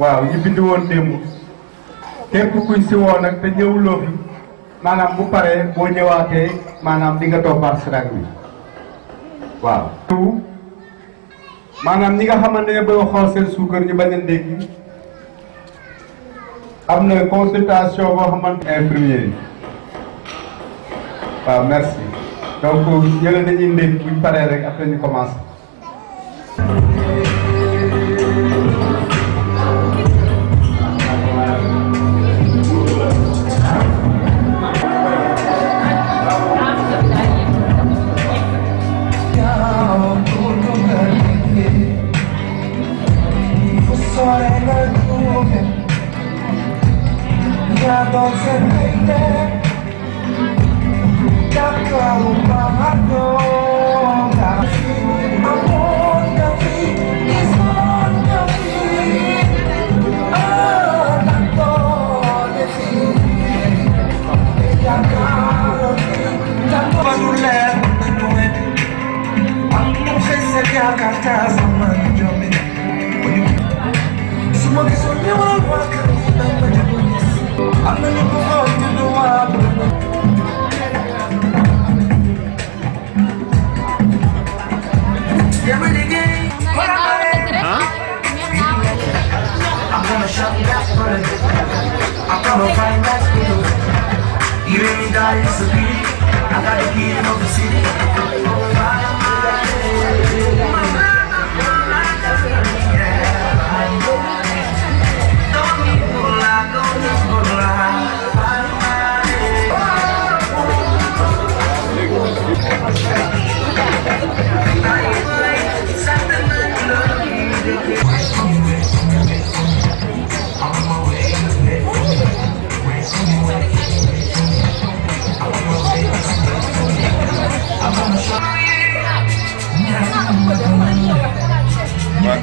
waaw ñu bind woon démb képp kuñ si woo nag te ñëwuloo fi maanaam bu paree boo ñëwaatee maanaam di nga toppaat si rang bi waaw. maanaam ñi nga xamante ne booy xool seen suukar ñu bañ a ndékki am na consultation boo xamante infirmier yi waaw merci donc ñële dañuy ndékki buñ paree rek après ñu commencé.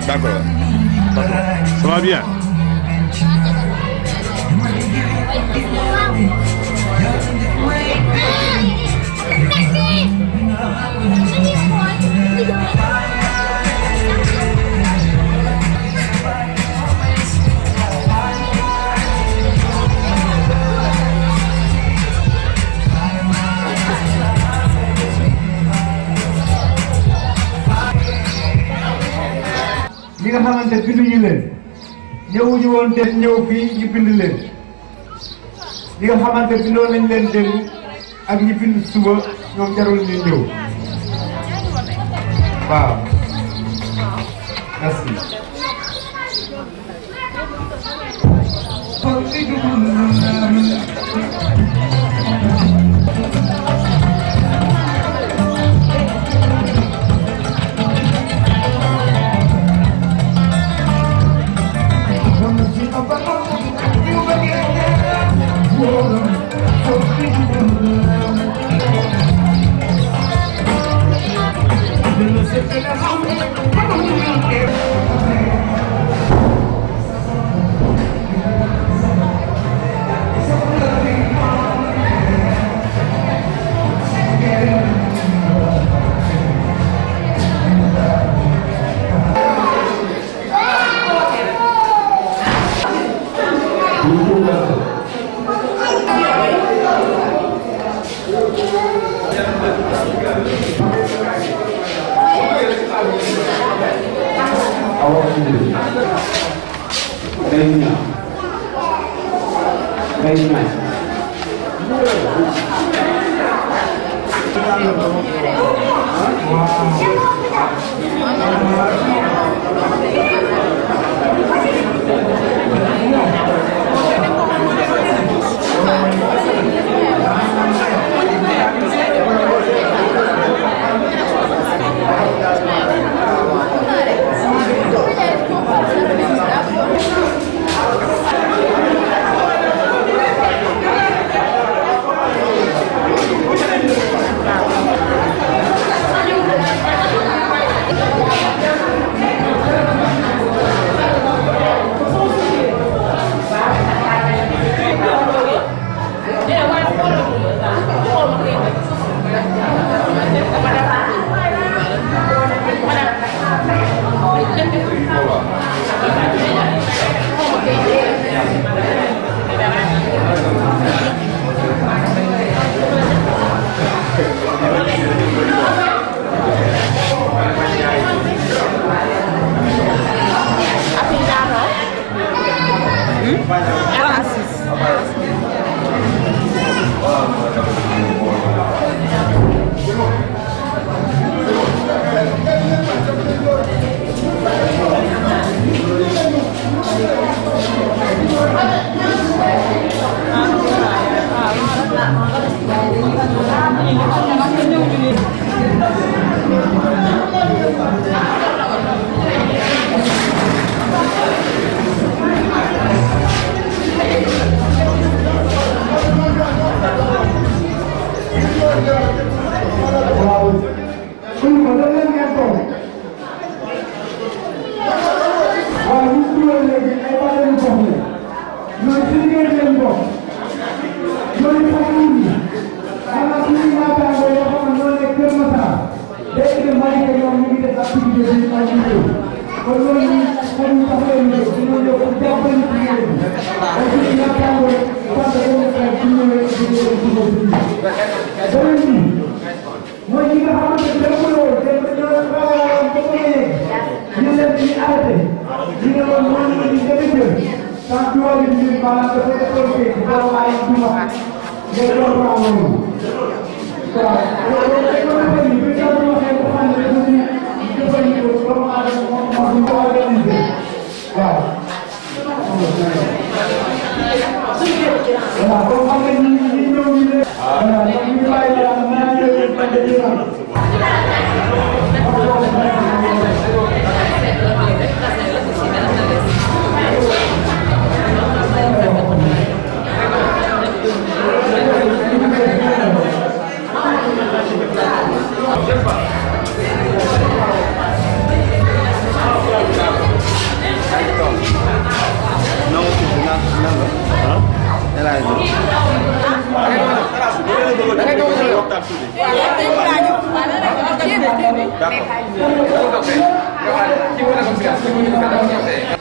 D'accord. Ça va bien. li nga xamante binduñu leen ñëwuñu woon te ñëw fii ñu bind leen li nga xamante bindoon nañ leen démb ak ñi bind suba ñoom jarul ñu ñëw waaw merci.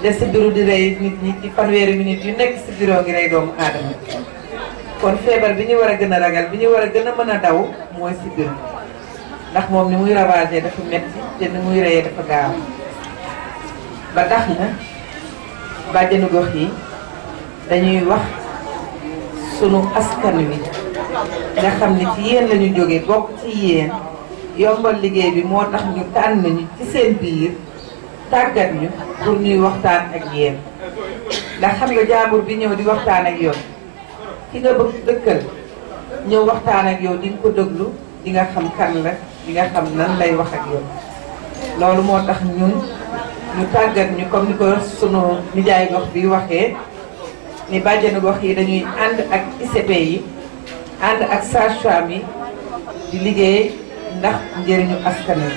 de sibiru di rey nit ñi ci fanweeri minute yu nekk sibiroo ngi rey doomu aadama kon feebar bi ñu war a gën a ragal bi ñu war a gën a mën a daw mooy sibiru ndax moom ni muy ravagé dafa metti te ni muy reyee dafa gaaw ba tax na bàjjenu gox yi dañuy wax sunu askan wi nga xam ne ci yéen lañu jóge bokk ci yéen yombal liggéey bi moo tax ñu tànn ñu ci seen biir tàggat ñu pour ñuy waxtaan ak yéen ndax xam nga jaambur bi ñëw di waxtaan ak yow ki nga bëgg dëkkal ñëw waxtaan ak yow di nga ko déglu di nga xam kan la di nga xam nan lay wax ak yow loolu moo tax ñun ñu tàggat ñu comme ni ko sunu nijaay gox bi waxee ni bàjjenu gox yi dañuy ànd ak ICP yi ànd ak sage-femme yi di liggéey ndax njëriñu askan wi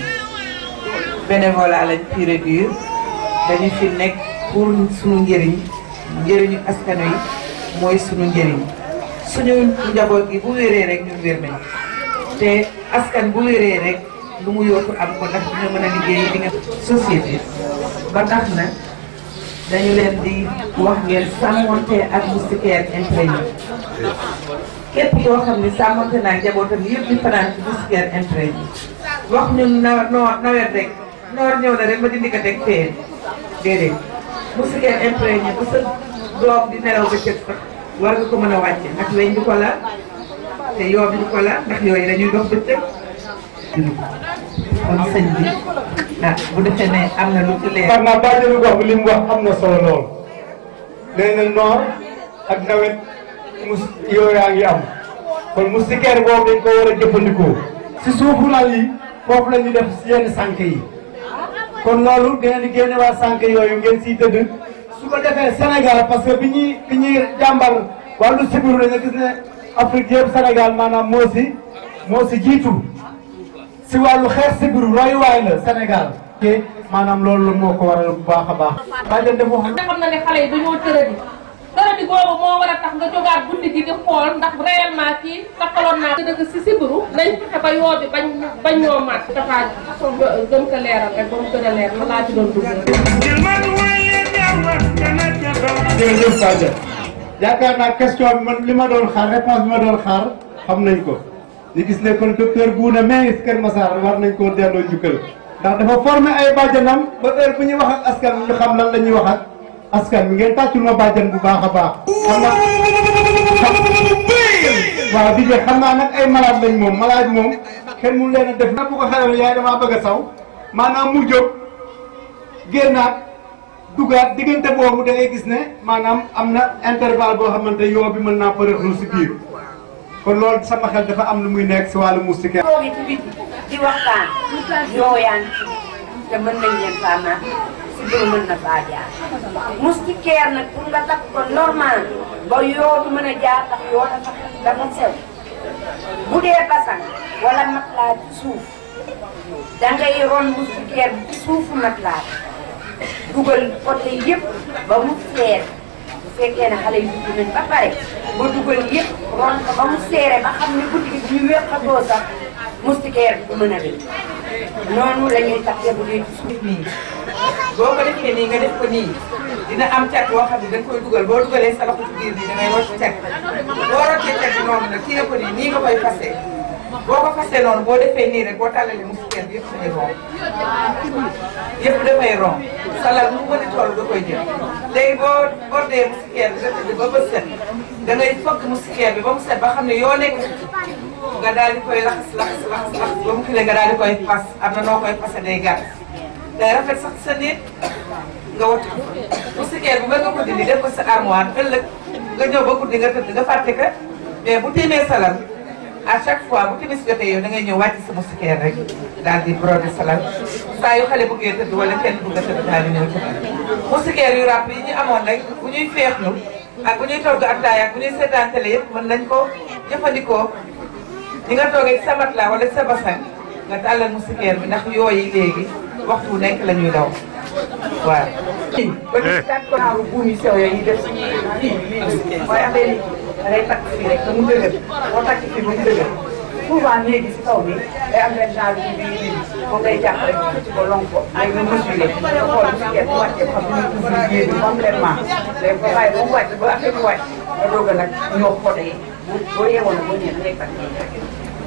bénévolat lañ pur et dur dañu fi nekk pour sunu njëriñu askan wi mooy sunu njëriñ suñu njaboot gi bu wéree rek ñun wér nañ te askan bu wéree rek lu mu yootu am ko ndax dina mën a liggéey di nga société ba tax na dañu leen di wax ngeen sàmmonte ak moustiquaire imprégné képp koo xam ne sàmmonte naa njabootam yëpp di fanaan ci moustiquaire imprégné wax ñun nawet rek noor ñëw na rek ma dindi ko teg fee déedéet moustiquaire imprégné bu sa doom di nelaw ba cëg sax war nga ko mën a wàcce ndax weñ du ko la te yoo bi du ko la ndax yooyu dañuy dox ba cëg kon sëñ bi bu defee ne am na lu ci leer. xam naa bàjjenu gox bi li mu wax am na solo lool nee na noor ak nawet yooyaa ngi am kon moustiquaire boobu dañ ko war a jëfandikoo si suufu lal yi foofu la ñu def yenn sànq yi kon loolu dina di génne waa sànq yooyu ngeen siy tëdd su ko defee Sénégal parce que bi ñuy jàmbar wàllu sibiru dañu gis ne Afrique yëpp Sénégal maanaam moo si jiitu si wàllu xeex sibiru royuwaay la Sénégal te maanaam loolu moo ko waral bu baax a baax. bàjjen def wax xam na ne xale yi dañoo tëradi garab yi boobu moo war a tax nga jógaat guddi gi di xool ndax réellement kii taxaloon naa dëgg si sibiru nañ fexe ba yoo bi bañ ñoo mat dafa gën ko leeral rek ba mu gën a leer ma laa ci doon dugg. jërëjëf Sadio yaakaar naa question bi man li ma doon xaar réponse bi ma doon xaar xam nañ ko ñu gis ne kon docteur Bouna Mbengue Kër Massar war nañ koo delloo njukkal ndax dafa formé ay bàjjanam ba heure bu ñuy wax ak askan ñu xam lan la ñuy wax ak askan mi ngeen tàccul ma bàjjan bu baax a baax. xam naa waaw di xam naa nag ay malade lañ moom malade moom kenn mënu leen a def. bu ko xelal yaay damaa bëgg a saw maanaam mu jóg génnaat dugaat diggante boobu da ngay gis ne maanaam am na intervalle boo xamante yoo bi mën naa përëxlu si biir kon loolu sama xel dafa am lu muy nekk si wàllu moustiquaire. yoo ngi ci biti di waxtaan yoo yaa ngi ci te mën nañ leen faa naan si biir mën na faa jaar moustiquaire nag pour nga takk ko normal ba yoo du mën a jaar tax yoo dafa sew bu dee basan wala matelas ci suuf dangay ron moustiquaire bi ci suufu matelas dugal côté yëpp ba mu seer bu fekkee ne xale yu dugg nañ ba pare ba dugal yëpp ron ko ba mu seere ba xam ne guddi gi ñu wéqatoo sax moustiquaire bi du mën a def noonu la ñuy taxee bu dee ci suuf nii boo ko defee nii nga def ko nii dina am cat boo xam ne da nga koy dugal boo dugalee sa loxo ci biir nii da ngay rocc cat boo roccee cat bi noonu nag kii ko nii nga koy fase boo ko fasee noonu boo defee nii rek boo tàllalee moustiquaire bi yëpp dafay ron yëpp dafay ron salal mu mën a toll nga koy jël léegi boo bordee moustiquaire bi nga tëdd ba bët set da ngay fëgg moustiquaire bi ba mu set ba xam ne yoo nekk nga daal di koy laxas ba mu kilee nga daal di koy fas am na noo koy fase day gàtt day rafet sax sa nit nga wati ko moustiquaire bi ba nga ko dindi def ko sa armoire ëllëg nga ñëw ba guddi nga tëdd nga fàtte ka mais bu tiimee salal à chaque fois bu timis jotee yow da ngay ñëw wàcc sa moustiquaire rek daal di broder salal saa yu xale bëggee tëdd wala kenn bëgg a tëdd daal di ñëw tëdd moustiquaire yu ràpp yi ñu amoon rek bu ñuy feexlu ak bu ñuy togg attaaya ak bu ñuy seetaan télé yëpp mën nañ ko jëfandikoo ñi nga toogee sa matelas wala sa bassin nga tàllal moustiquaire bi ndax yooyu léegi waxtu nekk la ñuy daw waaw. ba ñu daan ko naaru buum yu sew yooyu def si lii mooy affaire yi da ngay takk fii rek ba mu dëgër boo takk fii ba mu dëgër souvent léegi si kaw bi day am benn genre bi bii moom day jàpp rek ci ko long ko léegi nga mesuré nga xool moustiquaire bu wàccee xam ne toujours yéen complètement léegi ba bàyyi ba mu wàcc ba affaire bi wàcc nga doog a nag ñoo côté yi boo yeewoon boo ñëwee da ngay takk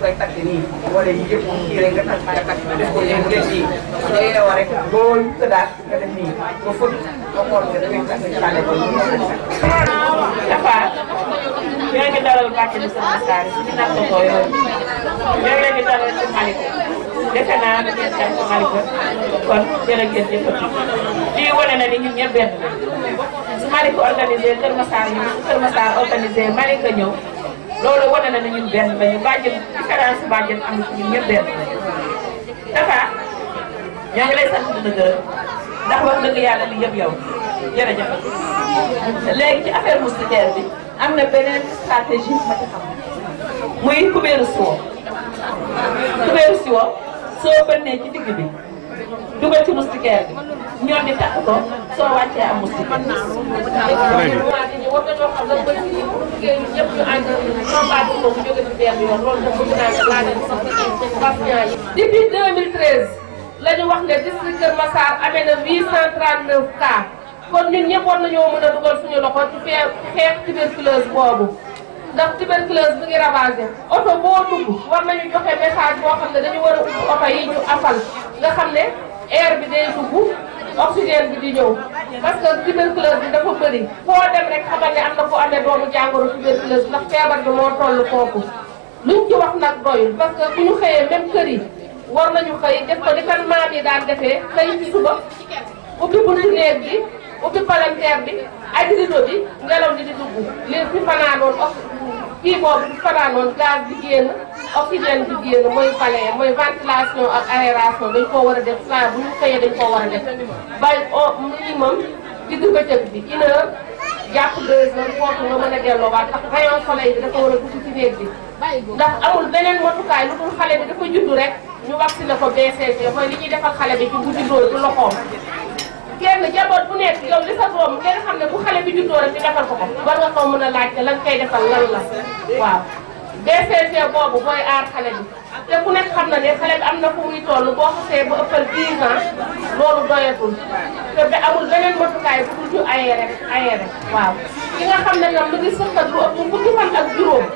koy takk nii wala yi yëpp kii rek nga takk def ko léegi def nii nga yeewoo rek boo tëddaat nga def nii ba fóot ba xool nga da ngay takk xale ko dafa ñoo ngi dalal bàcc bi sama saari si dina ko yooyu ñoo ngi leen di dalal ci Malika defe naa da ngeen dem ci Malika kon jërëjëf jëfati lii wane na ni ñun ñëpp benn la su Malika organisé Kër Massar ñëw su Kër Massar organisé Malika ñëw loolu wane na ne ñun benn lañu bàjjen différence bàjjen am na ci ñun ñëpp benn dafa ñoo ngi lay sant dina gërëm ndax wax dëgg yàlla li yëpp yow jërëjëf léegi ci affaire moustiquaire bi am na beneen stratégie ma ci xam muy kubéeru siwo soo bënnee ci digg bi dugal ci moustiquaire bi ñoom di takk ko soo wàccee am moustiquaire. léegi war nañoo xam lan mooy jigéen ñi ñëpp ñu ànd combat bi moom jóge ci benn yoon loolu dafa bëgg naa ne laa leen sax patient yi. depuis 2013 la ñu wax ne district Kër Massar amee na 839 cas kon ñun ñëpp war nañoo mën a dugal suñu loxo ci xeex tuberculose boobu ndax tuberculose bi ngi ravagé oto boo dugg war nañu joxe message boo xam ne dañu war a ubbi oto yi ñu afal nga xam ne air bi day dugg oxygène bi di ñëw parce que tuberculose bi dafa bëri foo dem rek xamal ne am na ko amee doomu jàngoro tuberculose ndax feebar bi moo toll foofu luñ ci wax nag doyul parce que bu ñu xëyee même kër yi war nañu xëy def ko ni kan maam yi daan defee xëy ci suba ubbi buntu néeg bi ubbi palanteer bi ak rido bi ngelaw li di dugg léegi fi fanaanoon kii boobu fi fanaanoon gaz bi génn oxygène bi génn mooy balayer mooy ventilation ak aération dañ koo war a def saa bu ñu xëyee dañ koo war a def bay au minimum digg bëccëg bi 1 heure jàpp 2 heures foofu nga mën a delloowaat ndax rayon soleil bi dafa war a dugg ci néeg bi ndax amul beneen motukaay lu dul xale bi dafa juddu rek ñu vacciné ko BCG mooy li ñuy defal xale bi ci bu juddoo ci loxoom kenn jaboot bu nekk yow li sa doom nga xam ne bu xale bi juddoo rek ñu defal ko war nga ko mën a laajte lan koy defal lan la waaw DCG boobu booy aar xale bi te ku nekk xam na ne xale bi am na fu muy toll boo xasee ba ëppal 10 ans loolu doyatul te ba amul beneen matukaay bu dul ñu ayee rek waaw ki nga xam ne nag mu ngi sëkkat lu ëpp fukki fan ak juróom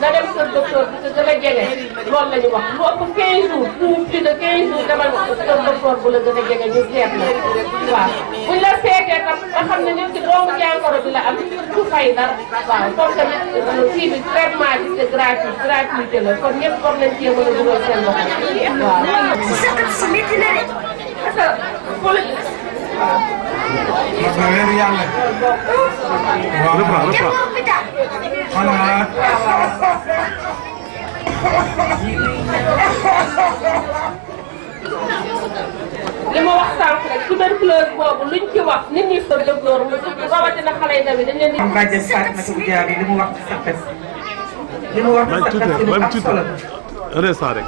nga dem kër docteur bi te gën a jege loolu la ñu wax lu ëpp 15 jours plus de 15 jours demal kër docteur bu la gën a jege ñu seet la waaw buñ la seetee tam nga xam ne nit ki doomu jàngoro bi la am du fay dara waaw comme tamit kii bi traitement bi c'est gratuité la kon ñëpp war nañ cee mën a dugal seen loxo waaw. si métti na de. parce que fële waaw. parce que weeru yàlla. reprends. li ma wax sànq rek tuberculose boobu luñ ci wax nit ñi sa docteur mu rawatina xale yi tamit dañ leen di. Mbadja Fatou Diaby li mu wax ci saxes li mu wax ci saxes li mu am solo la. un instant rek.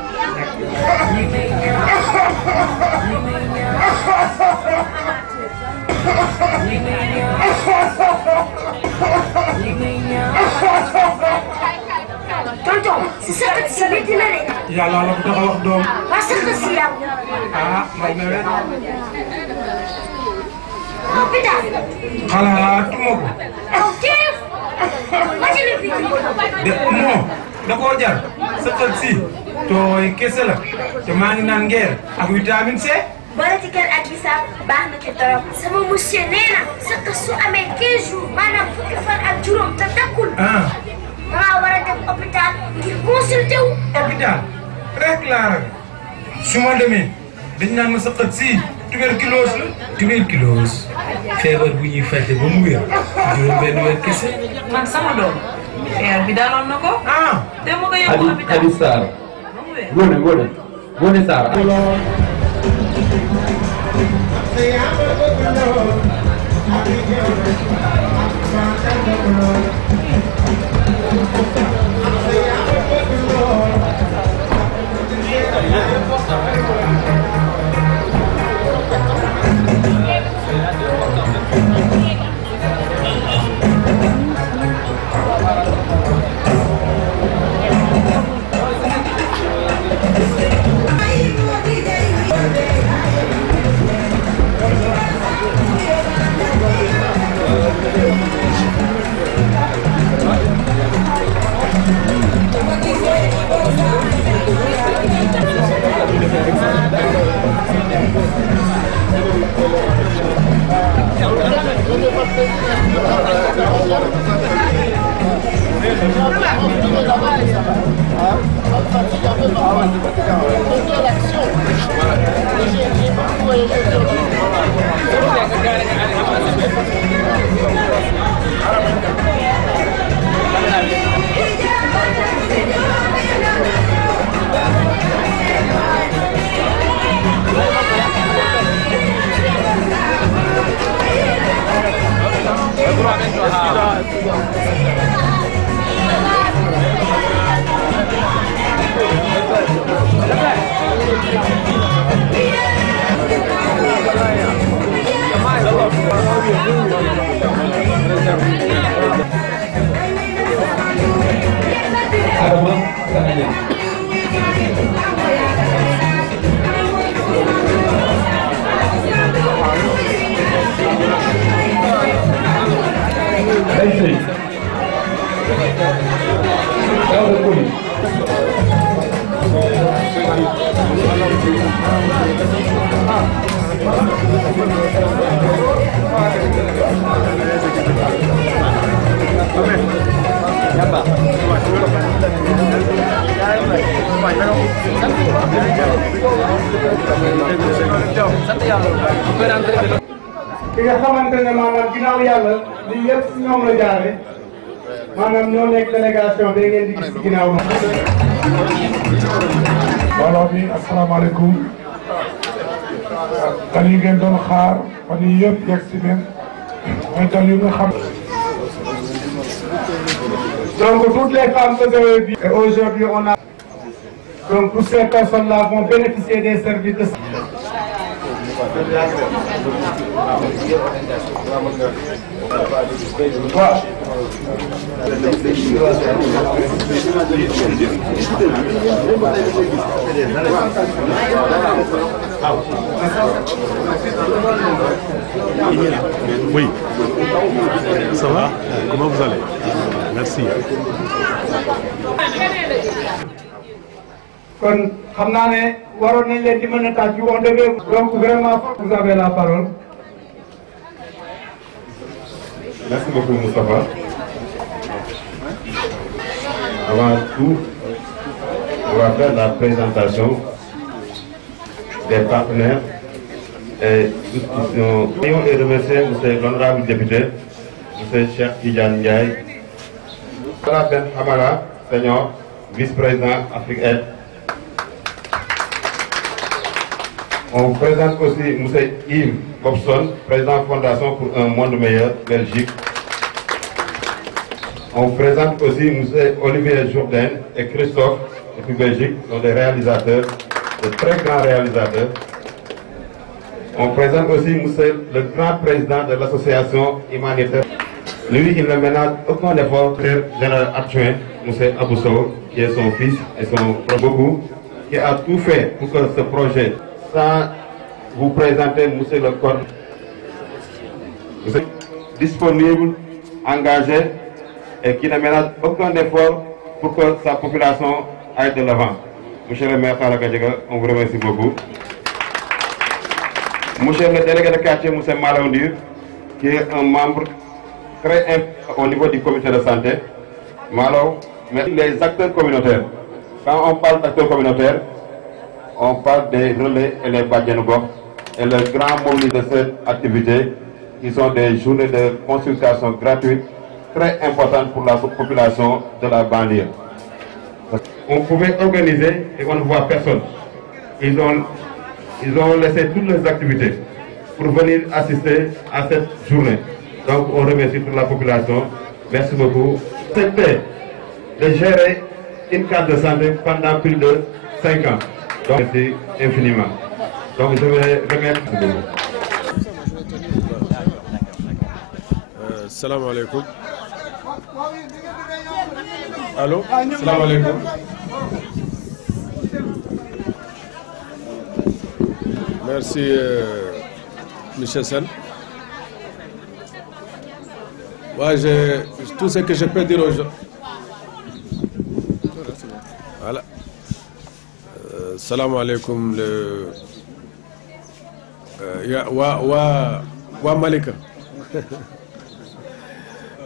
tonton si saxet si métti na de. yàlla la ko tax a wax doom. waa saxet si yàgg. ah may na wet. hôpital. xalaatuma ko. aw teef. ma jëlee fii. de non da koo jar sa xel si tooy kese la te maa ngi naan ngeer ak vitamine C. boole ci kër ak bisaab baax na ci torop. sama monsieur nee na saxet su amee 15 jours maanaam fukki fan ak juróom te takkul. dangaa war a dem hôpital ngir consulté wu. hôpital rek laa rek su ma demee dañ naan ma sa xët si tuberculose la. tuberculose feebar bu ñuy fajte ba mu wér juróom benn weer kese. man sama doom feer bi daaloon na ko. te mu ko yóbbu hôpital. Hadi Sarr Ngoné Sarr. ki nga xamante ne maanaam ginnaaw yàlla lii yëpp si ñoom la jaare maanaam ñoo nekk délégation bi ngeen di gis ci ginnaaw ma. mbooloo mi asalaamaaleykum gan yi ngeen doon xaar fan yii yëpp yegg si leen mooy gan yu nga xam. Donc toutes les femmes que vous avez vues, et aujourd'hui on a donc toutes ces personnes-là vont bénéficier des services de santé. Oui. Ça va? Comment vous allez? Merci. kon xam naa ne waroon nañ leen di mën a tàcc wax dëgg donc vraiment vous avez la parole. Merci beaucoup Moustapha. Avant tout, on va faire la présentation des partenaires et discussion. Et remercier M. l'honorable député, M. Cheikh Tidiane Ndiaye. Ben Hamara, senior, vice-président Afrique Aid. On présente aussi M. Yves Bobson, président Fondation pour un monde meilleur, Belgique. On présente aussi M. Olivier Jourdain et Christophe, depuis Belgique, sont des réalisateurs, de très grands réalisateurs. On présente aussi M. le grand président de l'association humanitaire. Lui, il ne ménage aucun effort, le général adjoint, M. Abousso, qui est son fils et son beaucoup, qui a tout fait pour que ce projet, sans vous présenter M. le corps, disponible, engagé et qui ne ménage aucun effort pour que sa population aille de l'avant. Monsieur le maire Khalakadjega, on vous remercie beaucoup. Monsieur le délégué de quartier, M. Malaondir, qui est un membre très important au niveau du comité de santé. Malo, mais les acteurs communautaires. Quand on parle d'acteurs communautaires, on parle des relais et les Badjanogok. Et le grand mot de cette activité, qui sont des journées de consultation gratuites très importantes pour la population de la banlieue. On pouvait organiser et on ne voit personne. Ils ont laissé toutes les activités pour venir assister à cette journée. Donc on remercie toute la population. Merci beaucoup. C'était de gérer une carte de santé pendant plus de 5 ans. Donc merci infiniment. Donc je vais remercier beaucoup. Salam alaikum. Allô? Salam alaikum. Merci, Michel Sen. Ouais, tout ce que je peux dire aujourd'hui. Voilà. Salam alaikum. Wa Malika.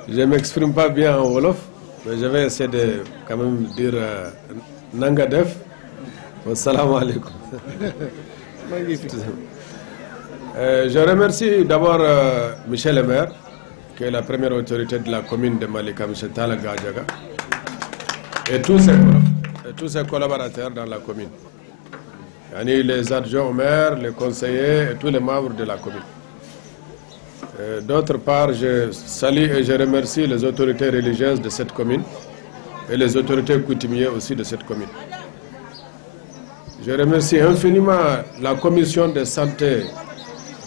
Je ne m'exprime pas bien en Wolof, mais je vais essayer de quand même dire Nangadef. Salam alaikum. Je remercie d'abord Michel le maire, qui est la première autorité de la commune de Malika, M. Tala Gadjaga, et tous ses collaborateurs dans la commune. Les adjoints au maire, les conseillers et tous les membres de la commune. D'autre part, je salue et je remercie les autorités religieuses de cette commune et les autorités coutumières aussi de cette commune. Je remercie infiniment la commission de santé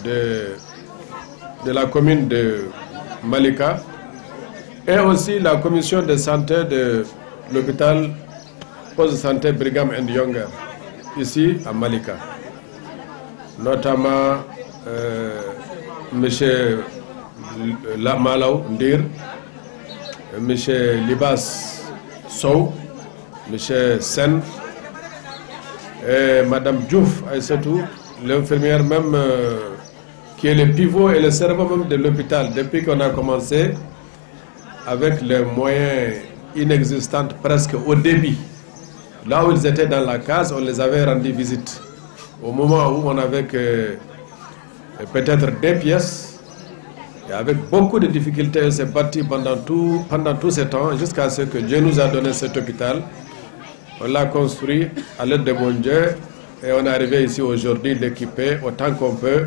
de la commune de Malika et aussi la commission de santé de l'hôpital poste de santé Brigham and Younger, ici à Malika. Notamment M. Malaw Ndir, M. Libas Sow, M. Sen, et Mme Diouf Aïssatou, l'infirmière même qui est le pivot et le cerveau même de l'hôpital depuis qu'on a commencé avec les moyens inexistants presque au début. Là où ils étaient dans la case, on les avait rendu visite. Au moment où on avait que peut-être 2 pièces, et avec beaucoup de difficultés, on s'est battu pendant tout ce temps jusqu'à ce que Dieu nous a donné cet hôpital. On l'a construit à l'aide de bon Dieu et on est arrivé ici aujourd'hui l'équiper autant qu'on peut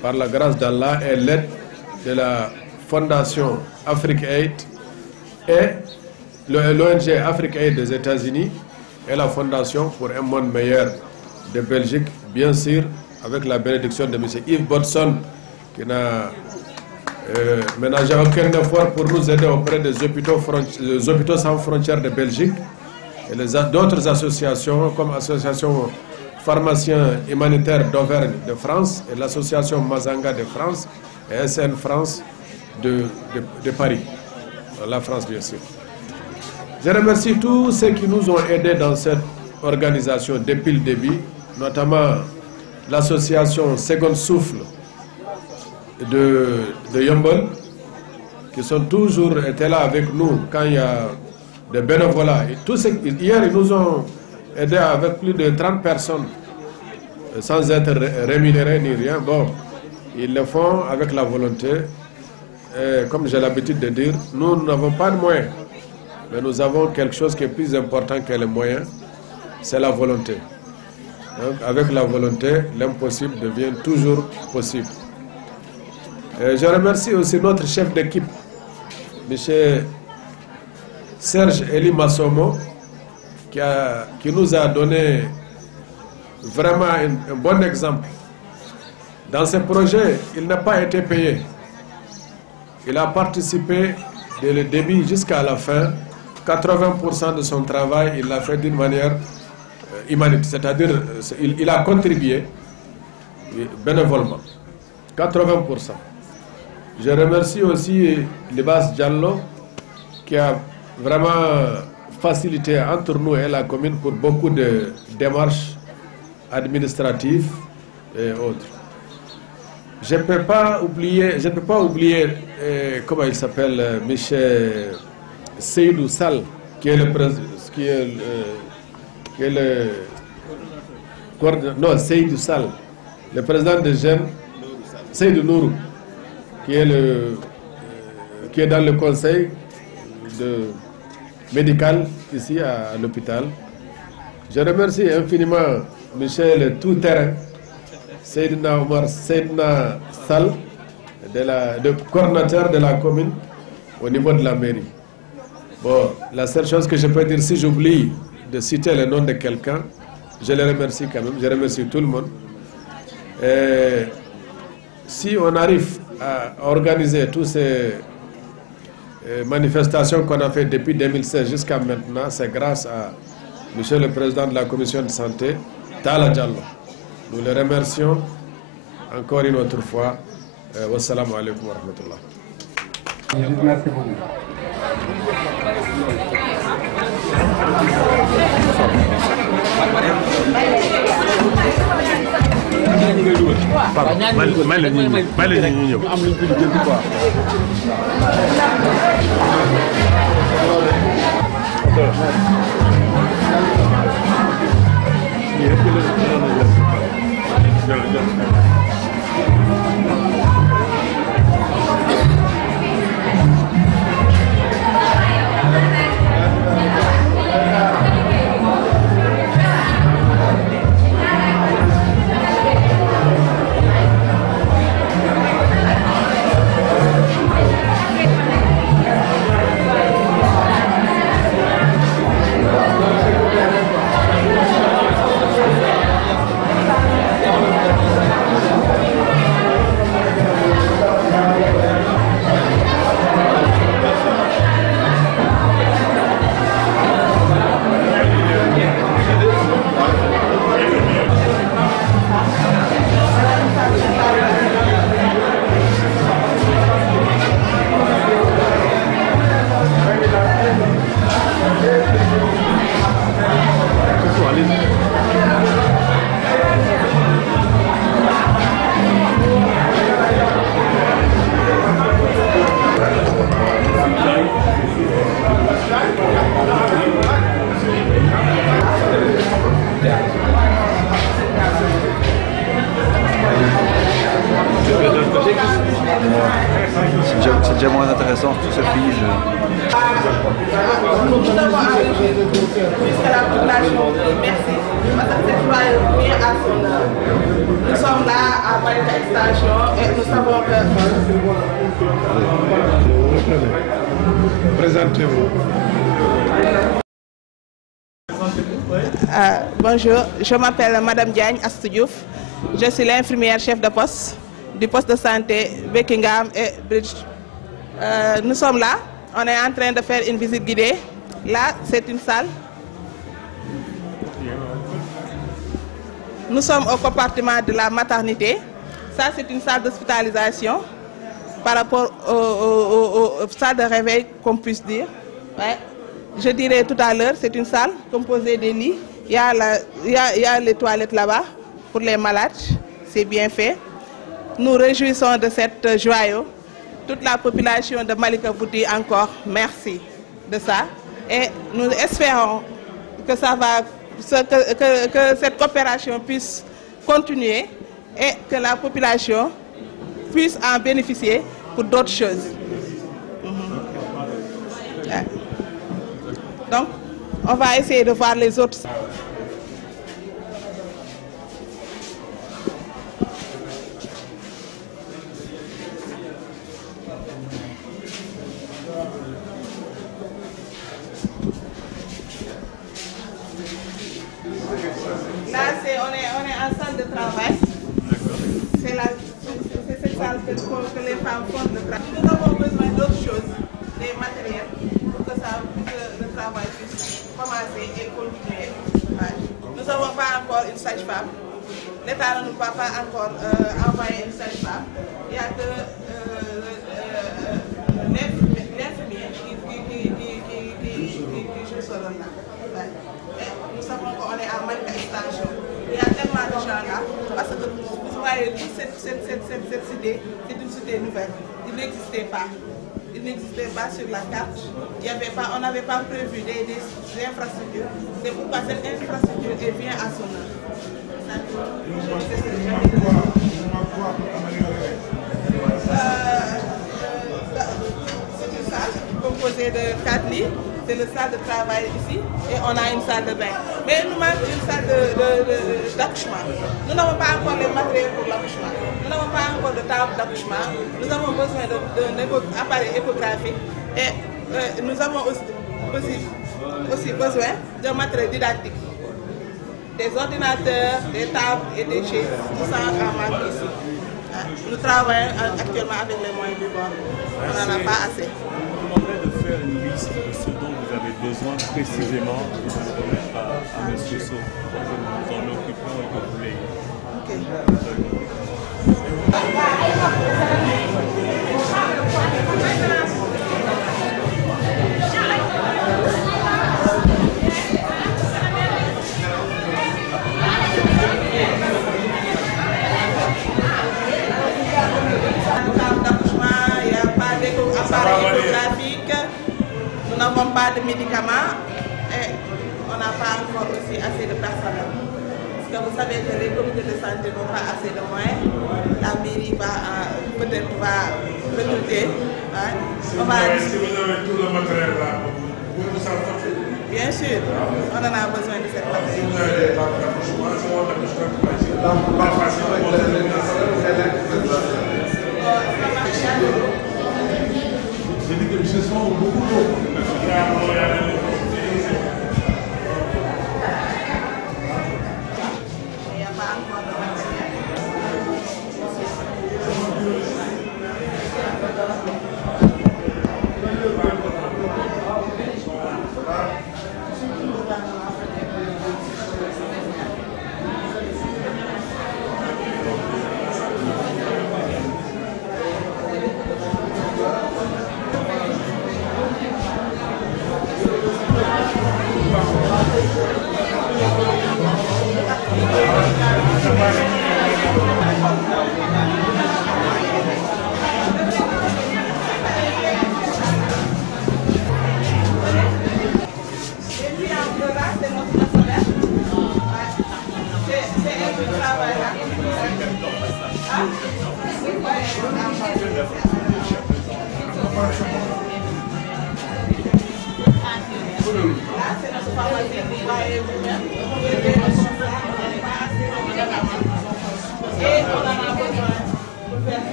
par la grâce d'Allah et l'aide de la Fondation Afrique Aid et l'ONG Afrique Aid des États-Unis et la Fondation pour un monde meilleur de Belgique, bien sûr, avec la bénédiction de M. Yves Bodson, qui n'a ménagé aucun effort pour nous aider auprès des hôpitaux sans frontières de Belgique et d'autres associations comme l'Association pharmaciens humanitaires d'Auvergne de France et l'Association Mazanga de France et SN France de Paris, la France bien sûr. Je remercie tous ceux qui nous ont aidés dans cette organisation depuis le début, notamment l'association Second Souffle de Yombol, qui sont toujours été là avec nous quand il y a des bénévolats. Hier, ils nous ont aidés avec plus de 30 personnes sans être rémunérés ni rien. Bon, ils le font avec la volonté. Et comme j'ai l'habitude de dire, nous n'avons pas de moyens, mais nous avons quelque chose qui est plus important que les moyens, c'est la volonté. Donc, avec la volonté, l'impossible devient toujours possible. Et je remercie aussi notre chef d'équipe, M. Serge Eli Massomo, qui nous a donné vraiment un bon exemple. Dans ce projet, il n'a pas été payé. Il a participé dès le début jusqu'à la fin. 80% de son travail, il l'a fait d'une manière humanitaire, c'est-à-dire il a contribué bénévolement. 80%. Je remercie aussi Libas Diallo qui a vraiment facilité entre nous et la commune pour beaucoup de démarches administratives et autres. Je ne peux pas oublier, comment il s'appelle, Michel Seydou Sall, qui est le président, Seydou Sall, le président de Jeunes, Seydou Nourou, qui est dans le conseil médical ici à l'hôpital. Je remercie infiniment Michel Tout-Terrain, Seydina Omar Seydina Sall, le coordinateur de la commune au niveau de la mairie. Bon, la seule chose que je peux dire, si j'oublie de citer le nom de quelqu'un, je le remercie quand même, je remercie tout le monde. Et si on arrive à organiser toutes ces manifestations qu'on a fait depuis 2016 jusqu'à maintenant, c'est grâce à Monsieur le Président de la Commission de Santé, Tala Diallo. Nous le remercions encore une autre fois. Wassalamu alaikum wa rahmatullah. Merci beaucoup. C'est déjà moins intéressant, tout se fige. Nous avons arrivé jusqu'à la population. Merci. Madame cette fois bien à son âme. Nous sommes là à Valita Extension et nous savons que... Présentez-vous. Bonjour, je m'appelle Madame Diagne Astou Diouf. Je suis l'infirmière chef de poste du poste de santé Buckingham et Bridge. Nous sommes là, on est en train de faire une visite guidée. Là, c'est une salle. Nous sommes au compartiment de la maternité. Ça, c'est une salle d'hospitalisation par rapport aux salles de réveil, qu'on puisse dire. Ouais. Je dirais tout à l'heure, c'est une salle composée des lits. Il y a les toilettes là-bas pour les malades. C'est bien fait. Nous réjouissons de cette joyau. Toute la population de Malika vous dit encore merci de ça. Et nous espérons que que cette coopération puisse continuer et que la population puisse en bénéficier pour d'autres choses. Donc, on va essayer de voir les autres. Là, on est en salle de travail. C'est cette salle que les femmes font le travail. Nous avons besoin d'autres choses, des matériels, pour que le travail puisse commencer et continuer. Nous n'avons pas encore une sage-femme. L'État ne nous va pas encore envoyer une sage-femme. Il n'y a que l'infirmier qui joue ce rôle-là. Nous savons qu'on est à Malika Extension. Il y a tellement de gens là, parce que vous voyez, toute cette cité, c'est une cité nouvelle. Il n'existait pas. Il n'existait pas sur la carte. On n'avait pas prévu des infrastructures. C'est pourquoi cette infrastructure vient à son heure. C'est une salle composée de 4 lits. C'est le salle de travail ici et on a une salle de bain. Mais il nous manque une salle d'accouchement. Nous n'avons pas encore les matériels pour l'accouchement. Nous n'avons pas encore de table d'accouchement. Nous avons besoin d'un appareil échographique et nous avons aussi besoin d'un matériel didactique. Des ordinateurs, des tables et des chaises, tout ça en manque ici. Nous travaillons actuellement avec les moyens du bord. On n'en a pas assez. Je vous demanderais de faire une liste de ce dont vous avez besoin précisément et de le remettre à M. Sow pour que nous en occupions et que vous l'ayez. Nous n'avons pas de médicaments et on n'a pas encore aussi assez de personnel. Parce que vous savez que les comités de santé n'ont pas assez de moyens. La mairie peut-être va recruter. Hein. Est-ce que vous avez tout le matériel là pour vous sortir? Bien sûr, on en a besoin de cette matériel. Vous avez des tables d'accouchement, pas facile. J'ai dit que ce sont beaucoup d'eau.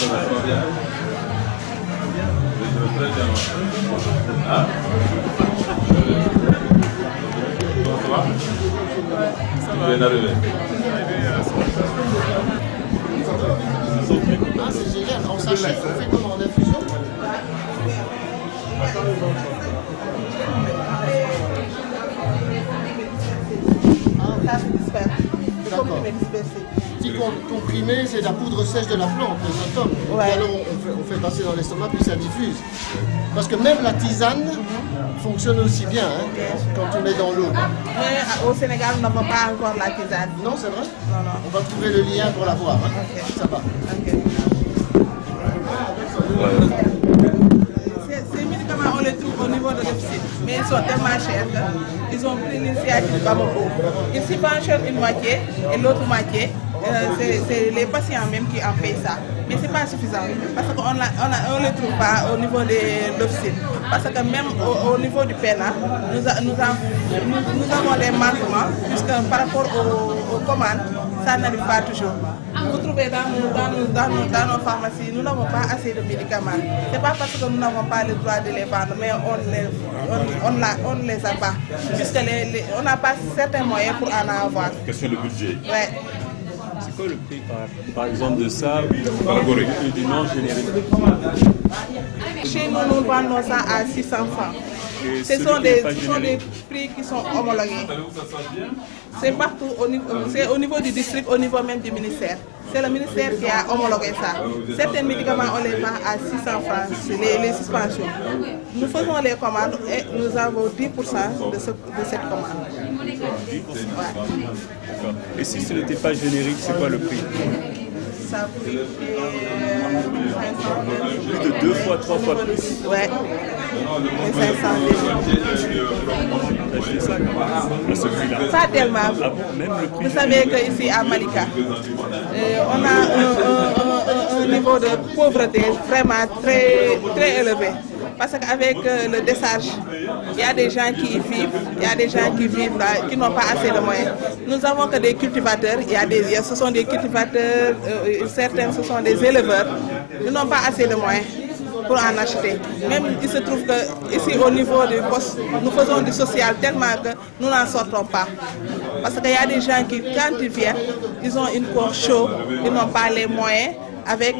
Ah, c'est génial. En sachet, on fait comment en infusion? Si comprimé, c'est la poudre sèche de la plante, les atomes. Ouais. Et alors on fait passer dans l'estomac puis ça diffuse. Parce que même la tisane fonctionne aussi bien quand tu mets dans l'eau. Mais au Sénégal, nous n'avons pas encore la tisane. Non, c'est vrai? Non, non. On va trouver le lien pour la voir. Okay. Ça va. Okay. Ces médicaments, on les trouve au niveau de l'officine, mais ils sont tellement chers qu'ils ont pris l'initiative Bamako. Ils subventionnent une moitié et l'autre moitié, c'est les patients même qui en payent ça. Mais ce n'est pas suffisant parce qu'on ne les trouve pas au niveau de l'officine. Parce que même au niveau du PNA, nous avons des manquements puisque par rapport aux commandes, ça n'arrive pas toujours. Vous trouvez dans nos pharmacies, nous n'avons pas assez de médicaments. Ce n'est pas parce que nous n'avons pas le droit de les vendre, mais on ne les a pas. Puisqu'on n'a pas certains moyens pour en avoir. Question de budget. Ouais. C'est quoi le prix par exemple de ça et du non générique? Chez nous, nous vendons ça à 600 francs. Ce sont des prix qui sont homologués. C'est partout, c'est au niveau du district, au niveau même du ministère. C'est le ministère qui a homologué ça. Certains médicaments, on les vend à 600 francs, c'est les suspensions. Nous faisons les commandes et nous avons 10% de cette commande. 10%. Et si ce n'était pas générique, c'est quoi le prix? Ça coûte plus de 2 fois, 3 fois plus. Ouais. Et 500 €. Pas tellement. Ah bon, même le prix. Vous savez qu'ici à Malika, on a un niveau de pauvreté vraiment très élevé. Parce qu'avec le décharge, il y a des gens qui y vivent, il y a des gens qui vivent là, qui n'ont pas assez de moyens. Nous avons que des cultivateurs, ce sont des cultivateurs, certains ce sont des éleveurs, ils n'ont pas assez de moyens pour en acheter. Même il se trouve que ici au niveau du poste, nous faisons du social tellement que nous n'en sortons pas. Parce qu'il y a des gens qui, quand ils viennent, ils ont une corps chaud, ils n'ont pas les moyens. Et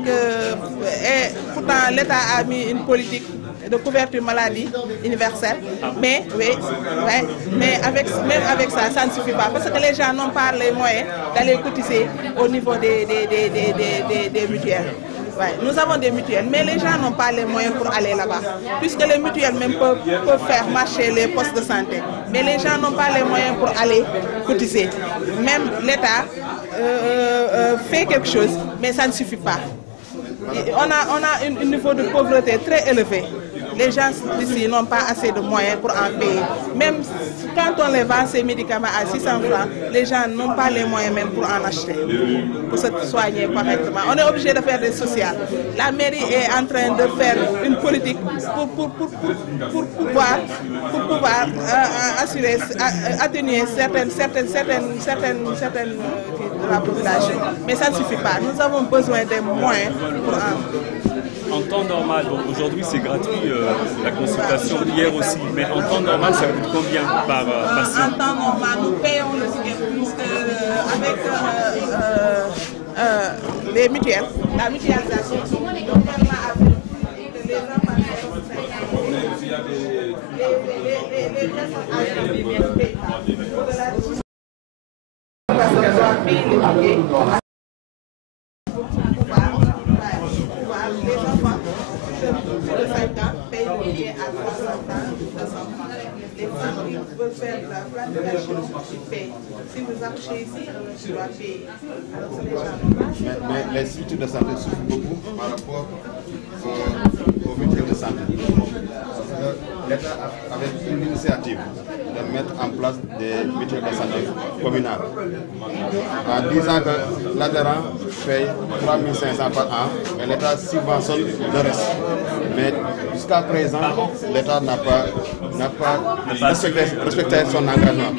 pourtant l'État a mis une politique de couverture maladie universelle, mais même avec ça, ça ne suffit pas, parce que les gens n'ont pas les moyens d'aller cotiser au niveau des mutuelles. Ouais, nous avons des mutuelles, mais les gens n'ont pas les moyens pour aller là-bas, puisque les mutuelles même peuvent faire marcher les postes de santé, mais les gens n'ont pas les moyens pour aller cotiser. Même l'État fait quelque chose, mais ça ne suffit pas. On a un niveau de pauvreté très élevé. Les gens ici n'ont pas assez de moyens pour en payer. Même quand on les vend ces médicaments à 600 francs, les gens n'ont pas les moyens même pour en acheter, pour se soigner correctement. On est obligé de faire des sociales. La mairie est en train de faire une politique pour pouvoir atténuer certaines de la population. Mais ça ne suffit pas. Nous avons besoin des moyens pour En temps normal, bon, aujourd'hui c'est gratuit la consultation, hier aussi, mais en temps normal ça coûte combien par patient? En temps normal, nous payons le ticket puisque avec les mutuelles, la mutualisation, nous permet à les enfants les personnes âgées ne payent pas. Parce qu'elles doivent payer le ticket. Les enfants de 5 ans payent le billet à 300 francs, 200 francs. Les femmes qui veulent faire de la planification, ils payent. Si vous accouchez ici, tu dois payer. Alors, c'est les gens. Mais les structures de santé souffrent beaucoup par rapport aux mutuelles de santé. L'État avait une initiative de mettre en place des mutuelles de santé communales. En disant que l'adhérent paye 3 500 par an et l'État subventionne le reste. Mais jusqu'à présent, l'État n'a pas respecté son engagement.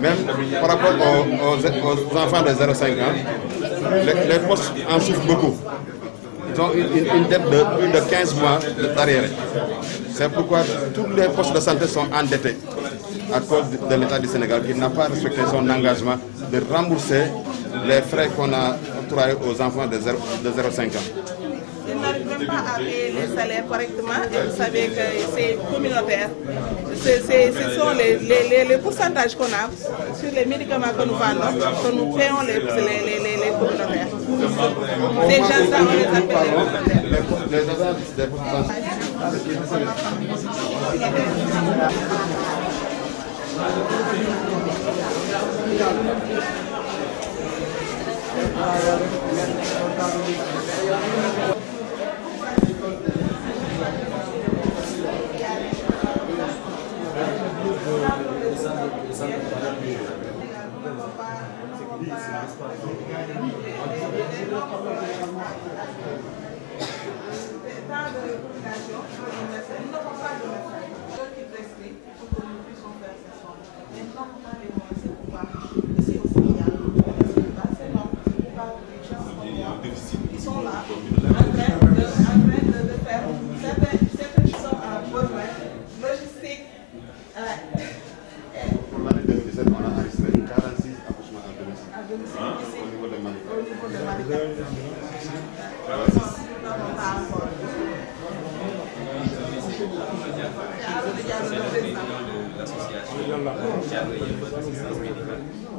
Même par rapport aux enfants de 0,5 ans, les postes en souffrent beaucoup. Ils ont une dette de plus de 15 mois d'arriéré. C'est pourquoi tous les postes de santé sont endettés à cause de l'État du Sénégal qui n'a pas respecté son engagement de rembourser les frais qu'on a octroyés aux enfants de 0,5 ans. Ils n'arrivent même pas à payer les salaires correctement et vous savez que c'est communautaire. Ce sont les pourcentages qu'on a sur les médicaments que nous vendons, que nous payons les communautaires. Ces gens-là, on les appelle les communautaires.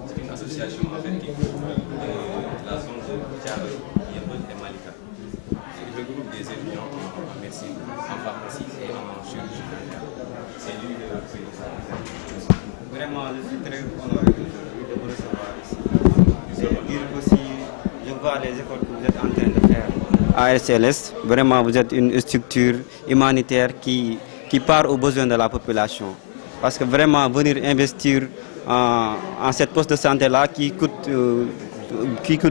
C'est une association en fait qui regroupe la zone de Thiaroye, Yeumbeul et Malika. Il regroupe des étudiants en médecine, en pharmacie et en chirurgie. C'est lui le président. Vraiment, je suis très honoré de vous recevoir ici. Et dire aussi, je vois les efforts que vous êtes en train de faire. ASLS, vraiment, vous êtes une structure humanitaire qui part aux besoins de la population. Parce que vraiment, venir investir en cette poste de santé-là qui coûte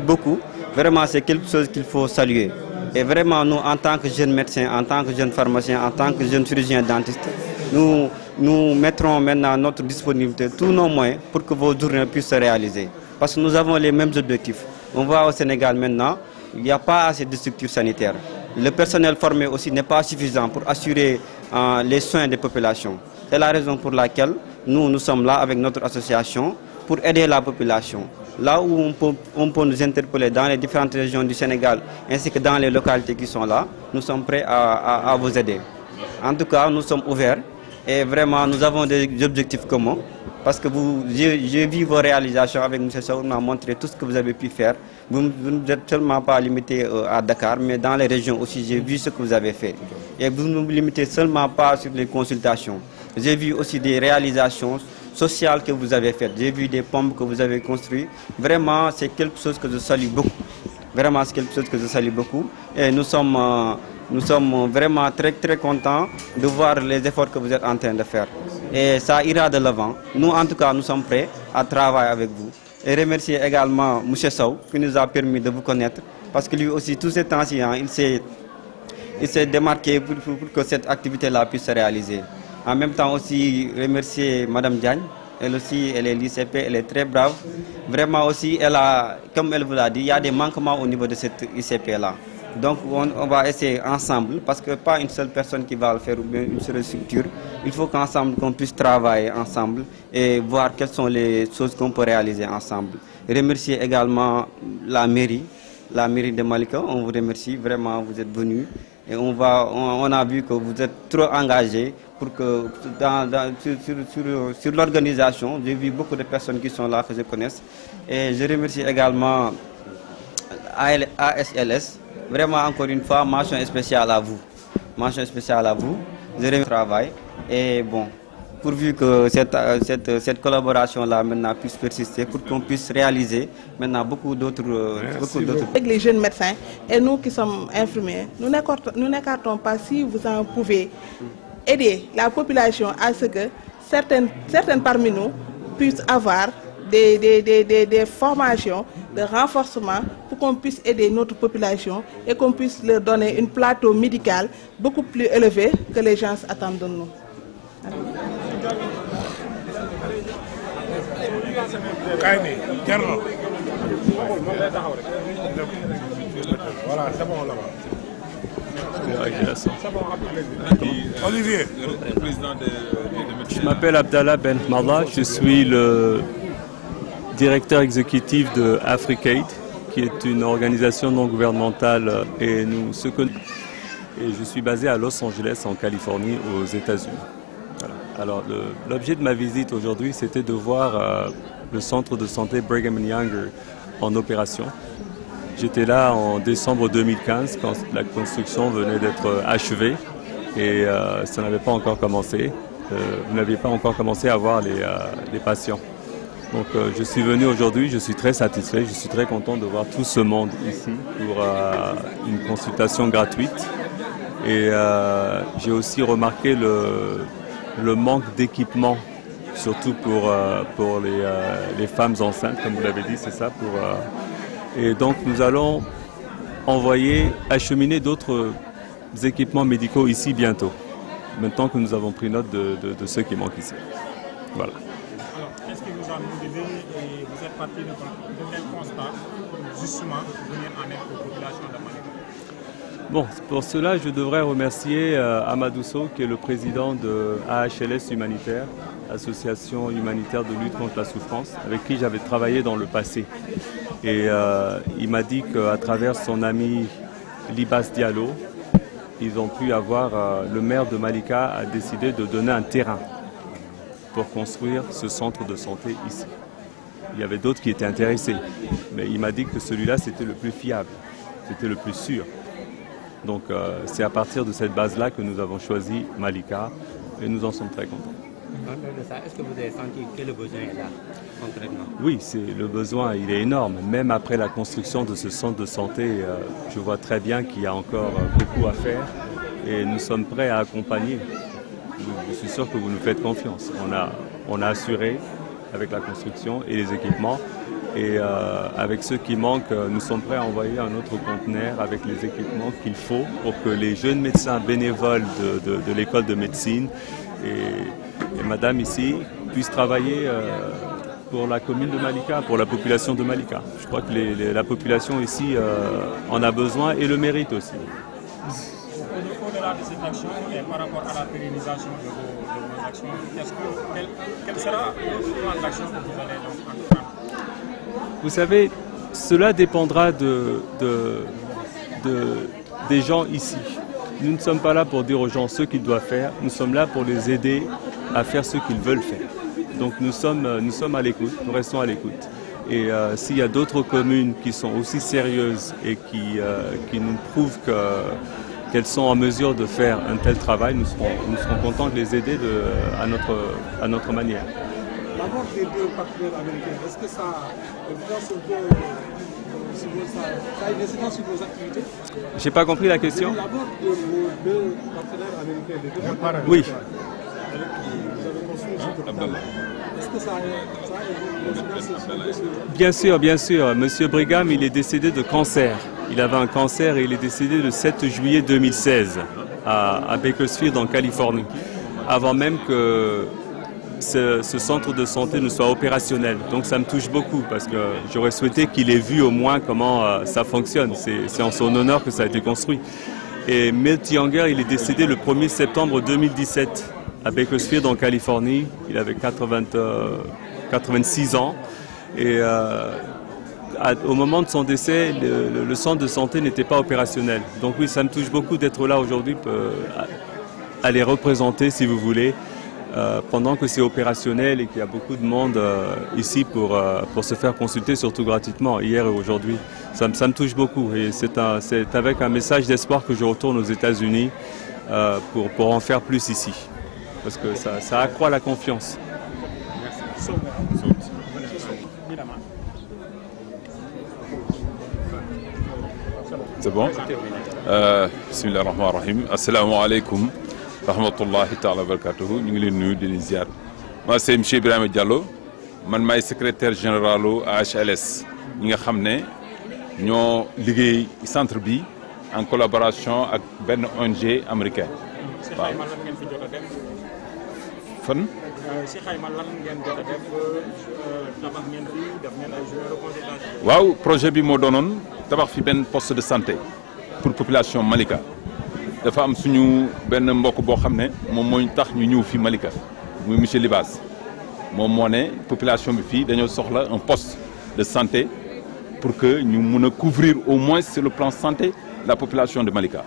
beaucoup, vraiment, c'est quelque chose qu'il faut saluer. Et vraiment, nous, en tant que jeunes médecins, en tant que jeunes pharmaciens, en tant que jeunes chirurgiens dentistes, nous mettrons maintenant notre disponibilité, tous nos moyens pour que vos journées puissent se réaliser. Parce que nous avons les mêmes objectifs. On voit au Sénégal maintenant, il n'y a pas assez de structures sanitaires. Le personnel formé aussi n'est pas suffisant pour assurer les soins des populations. C'est la raison pour laquelle nous sommes là avec notre association pour aider la population. Là où on peut nous interpeller dans les différentes régions du Sénégal ainsi que dans les localités qui sont là, nous sommes prêts à vous aider. En tout cas, nous sommes ouverts et vraiment nous avons des objectifs communs. Parce que j'ai vu vos réalisations avec M. Sow, on m'a montré tout ce que vous avez pu faire. Vous n'êtes seulement pas limité à Dakar, mais dans les régions aussi, j'ai vu ce que vous avez fait. Et vous ne vous limitez seulement pas sur les consultations. J'ai vu aussi des réalisations sociales que vous avez faites. J'ai vu des pompes que vous avez construites. Vraiment, c'est quelque chose que je salue beaucoup. Vraiment, c'est quelque chose que je salue beaucoup. Et nous sommes vraiment très, très contents de voir les efforts que vous êtes en train de faire. Et ça ira de l'avant. Nous, en tout cas, nous sommes prêts à travailler avec vous. Et remercier également M. Sow qui nous a permis de vous connaître. Parce que lui aussi, tous ces temps-ci, il s'est démarqué pour que cette activité-là puisse se réaliser. En même temps aussi, remercier Mme Diagne. Elle aussi, elle est l'ICP, elle est très brave. Vraiment aussi, comme elle vous l'a dit, il y a des manquements au niveau de cette ICP-là. Donc on va essayer ensemble, parce que pas une seule personne qui va le faire ou bien une seule structure. Il faut qu'ensemble, qu'on puisse travailler ensemble et voir quelles sont les choses qu'on peut réaliser ensemble. Remercier également la mairie de Malika. On vous remercie, vraiment, vous êtes venus. Et on a vu que vous êtes trop engagés pour que sur l'organisation, j'ai vu beaucoup de personnes qui sont là, que je connaisse. Et je remercie également ASLS. Vraiment, encore une fois, mention spéciale à vous. Mention spéciale à vous. Je remercie le travail. Et bon, pourvu que cette collaboration-là maintenant puisse persister, pour qu'on puisse réaliser maintenant beaucoup d'autres. Avec les jeunes médecins et nous qui sommes infirmiers, nous n'écartons pas, si vous en pouvez, aider la population à ce que certaines parmi nous puissent avoir des formations de renforcement pour qu'on puisse aider notre population et qu'on puisse leur donner un plateau médical beaucoup plus élevé que les gens attendent de nous. Voilà, c'est bon là-bas. Olivier. Je m'appelle Abdallah Ben Malla, je suis le directeur exécutif de Africaid, qui est une organisation non gouvernementale et je suis basé à Los Angeles en Californie aux États-Unis. Voilà. Alors l'objet de ma visite aujourd'hui, c'était de voir le centre de santé Brigham and Young en opération. J'étais là en décembre 2015 quand la construction venait d'être achevée et ça n'avait pas encore commencé. Vous n'aviez pas encore commencé à voir les patients. Donc je suis venu aujourd'hui, je suis très satisfait, je suis très content de voir tout ce monde ici pour une consultation gratuite. Et j'ai aussi remarqué le manque d'équipement, surtout pour les femmes enceintes, comme vous l'avez dit, c'est ça. Et donc nous allons acheminer d'autres équipements médicaux ici bientôt, maintenant que nous avons pris note de ceux qui manquent ici. Voilà. Alors, qu'est-ce qui vous a motivé et vous êtes parti de quel constat pour justement venir en aide aux populations de Malika? Bon, pour cela, je devrais remercier Amadou Sow, qui est le président de AHLS Humanitaire, Association humanitaire de lutte contre la souffrance, avec qui j'avais travaillé dans le passé. Et il m'a dit qu'à travers son ami Libas Diallo, ils ont pu avoir, le maire de Malika a décidé de donner un terrain pour construire ce centre de santé ici. Il y avait d'autres qui étaient intéressés, mais il m'a dit que celui-là c'était le plus fiable, c'était le plus sûr. Donc c'est à partir de cette base-là que nous avons choisi Malika et nous en sommes très contents. Est-ce que vous avez senti que le besoin est là, concrètement? Oui, le besoin il est énorme. Même après la construction de ce centre de santé, je vois très bien qu'il y a encore beaucoup à faire et nous sommes prêts à accompagner. Je suis sûr que vous nous faites confiance. On a assuré avec la construction et les équipements. Et avec ceux qui manquent, nous sommes prêts à envoyer un autre conteneur avec les équipements qu'il faut pour que les jeunes médecins bénévoles de l'école de médecine et madame ici puissent travailler pour la commune de Malika, pour la population de Malika. Je crois que la population ici en a besoin et le mérite aussi. Au-delà de cette action et par rapport à la pérennisation de vos actions, quel sera le plan d'action que vous allez entreprendre? Vous savez, cela dépendra des gens ici. Nous ne sommes pas là pour dire aux gens ce qu'ils doivent faire, nous sommes là pour les aider à faire ce qu'ils veulent faire. Donc nous sommes à l'écoute, nous restons à l'écoute. Et s'il y a d'autres communes qui sont aussi sérieuses et qui nous prouvent qu'elles sont en mesure de faire un tel travail, nous serons contents de les aider à notre manière. La mort des deux partenaires américains, est-ce que ça a une incidence sur vos activités? J'ai pas compris la question. La mort de vos deux partenaires américains, les deux partenaires oui. avec qui vous avez construit ce hôpital, est-ce que ça a une incidence sur vos activités? Bien sûr. Monsieur Brigham, il est décédé de cancer. Il avait un cancer et il est décédé le 7 juillet 2016 à Bakersfield en Californie, avant même que ce centre de santé ne soit opérationnel. Donc ça me touche beaucoup parce que j'aurais souhaité qu'il ait vu au moins comment ça fonctionne. C'est en son honneur que ça a été construit. Et Milt Younger, il est décédé le 1er septembre 2017 à Bakersfield en Californie. Il avait 86 ans. Et au moment de son décès, le centre de santé n'était pas opérationnel. Donc oui, ça me touche beaucoup d'être là aujourd'hui, à les représenter si vous voulez. Pendant que c'est opérationnel et qu'il y a beaucoup de monde ici pour se faire consulter, surtout gratuitement, hier et aujourd'hui. Ça me touche beaucoup et c'est avec un message d'espoir que je retourne aux États-Unis pour en faire plus ici. Parce que ça accroît la confiance. Merci. C'est bon? Bismillah ar-Rahman ar-Rahim. Assalamu alaikum. Rahmatullahi ta'ala barakatuhu. Ñu ngi leen nuyu di leen ziar. Moi c'est monsieur Ibrahima Diallo. Man maay secrétaire général AHLS. ñi nga xam ne ñoo liggéey centre bi en collaboration ak benn ONG américain. waaw. fan. si xayma lan ngeen jot a def tabax ngeen fi def ngeen ay journée de consultation. waaw projet bi moo doonoon tabax fi benn poste de santé pour population Malika. dafa am suñu benn mbokk boo xam ne moom moo tax ñu ñëw fii Malika muy monsieur Libaas moom moo ne population bi fii dañoo soxla un poste de santé pour que ñu mun a couvrir au moins sur le plan santé la population de Malika.